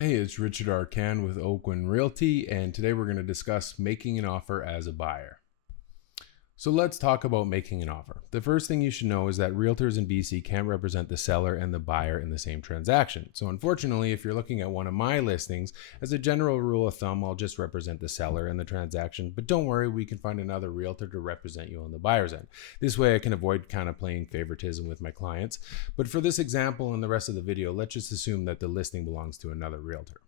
Hey, it's Richard Arcan with Oakland Realty, and today we're going to discuss making an offer as a buyer. So let's talk about making an offer. The first thing you should know is that realtors in BC can't represent the seller and the buyer in the same transaction. So unfortunately, if you're looking at one of my listings, as a general rule of thumb, I'll just represent the seller in the transaction, but don't worry, we can find another realtor to represent you on the buyer's end. This way I can avoid kind of playing favoritism with my clients. But for this example and the rest of the video, let's just assume that the listing belongs to another realtor.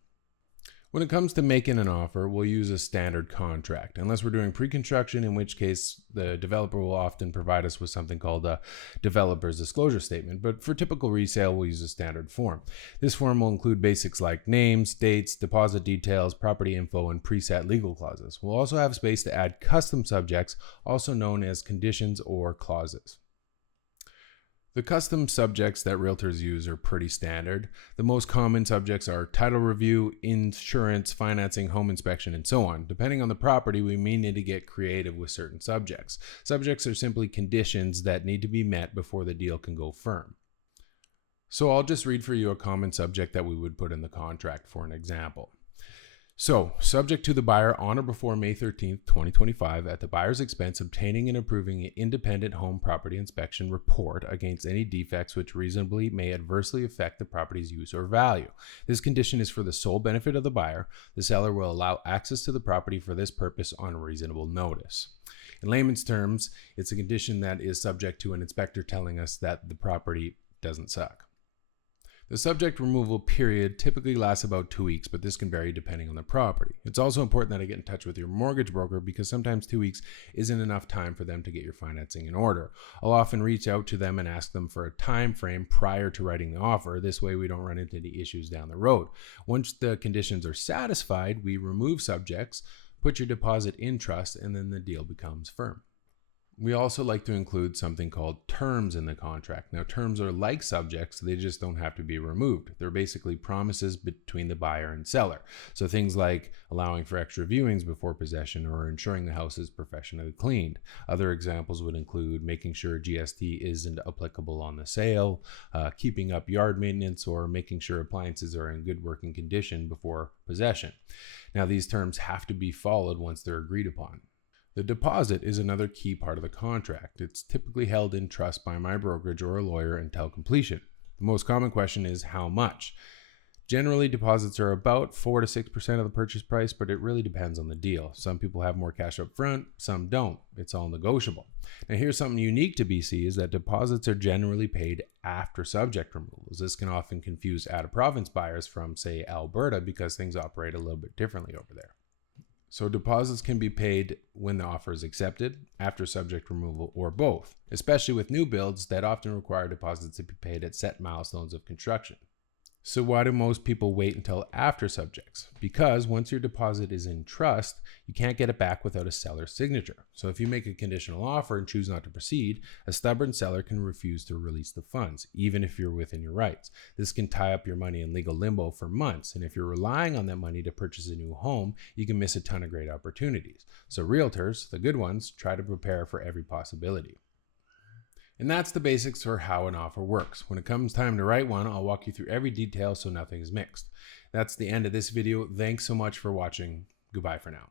When it comes to making an offer, we'll use a standard contract, unless we're doing pre-construction, in which case the developer will often provide us with something called a developer's disclosure statement. But for typical resale, we'll use a standard form. This form will include basics like names, dates, deposit details, property info, and preset legal clauses. We'll also have space to add custom subjects, also known as conditions or clauses. The custom subjects that realtors use are pretty standard. The most common subjects are title review, insurance, financing, home inspection, and so on. Depending on the property, we may need to get creative with certain subjects. Subjects are simply conditions that need to be met before the deal can go firm. So I'll just read for you a common subject that we would put in the contract for an example. So, subject to the buyer on or before May 13th, 2025, at the buyer's expense, obtaining and approving an independent home property inspection report against any defects which reasonably may adversely affect the property's use or value. This condition is for the sole benefit of the buyer. The seller will allow access to the property for this purpose on reasonable notice. In layman's terms, it's a condition that is subject to an inspector telling us that the property doesn't suck. The subject removal period typically lasts about 2 weeks, but this can vary depending on the property. It's also important that I get in touch with your mortgage broker because sometimes 2 weeks isn't enough time for them to get your financing in order. I'll often reach out to them and ask them for a time frame prior to writing the offer. This way we don't run into any issues down the road. Once the conditions are satisfied, we remove subjects, put your deposit in trust, and then the deal becomes firm. We also like to include something called terms in the contract. Now, terms are like subjects, they just don't have to be removed. They're basically promises between the buyer and seller. So things like allowing for extra viewings before possession or ensuring the house is professionally cleaned. Other examples would include making sure GST isn't applicable on the sale, keeping up yard maintenance, or making sure appliances are in good working condition before possession. Now, these terms have to be followed once they're agreed upon. The deposit is another key part of the contract. It's typically held in trust by my brokerage or a lawyer until completion. The most common question is how much? Generally, deposits are about 4 to 6% of the purchase price, but it really depends on the deal. Some people have more cash up front, some don't. It's all negotiable. Now, here's something unique to BC is that deposits are generally paid after subject removals. This can often confuse out-of-province buyers from, say, Alberta because things operate a little bit differently over there. So deposits can be paid when the offer is accepted, after subject removal, or both, especially with new builds that often require deposits to be paid at set milestones of construction. So why do most people wait until after subjects? Because once your deposit is in trust, you can't get it back without a seller's signature. So if you make a conditional offer and choose not to proceed, a stubborn seller can refuse to release the funds, even if you're within your rights. This can tie up your money in legal limbo for months, and if you're relying on that money to purchase a new home, you can miss a ton of great opportunities. So realtors, the good ones, try to prepare for every possibility. And that's the basics for how an offer works. When it comes time to write one, I'll walk you through every detail so nothing is mixed. That's the end of this video. Thanks so much for watching. Goodbye for now.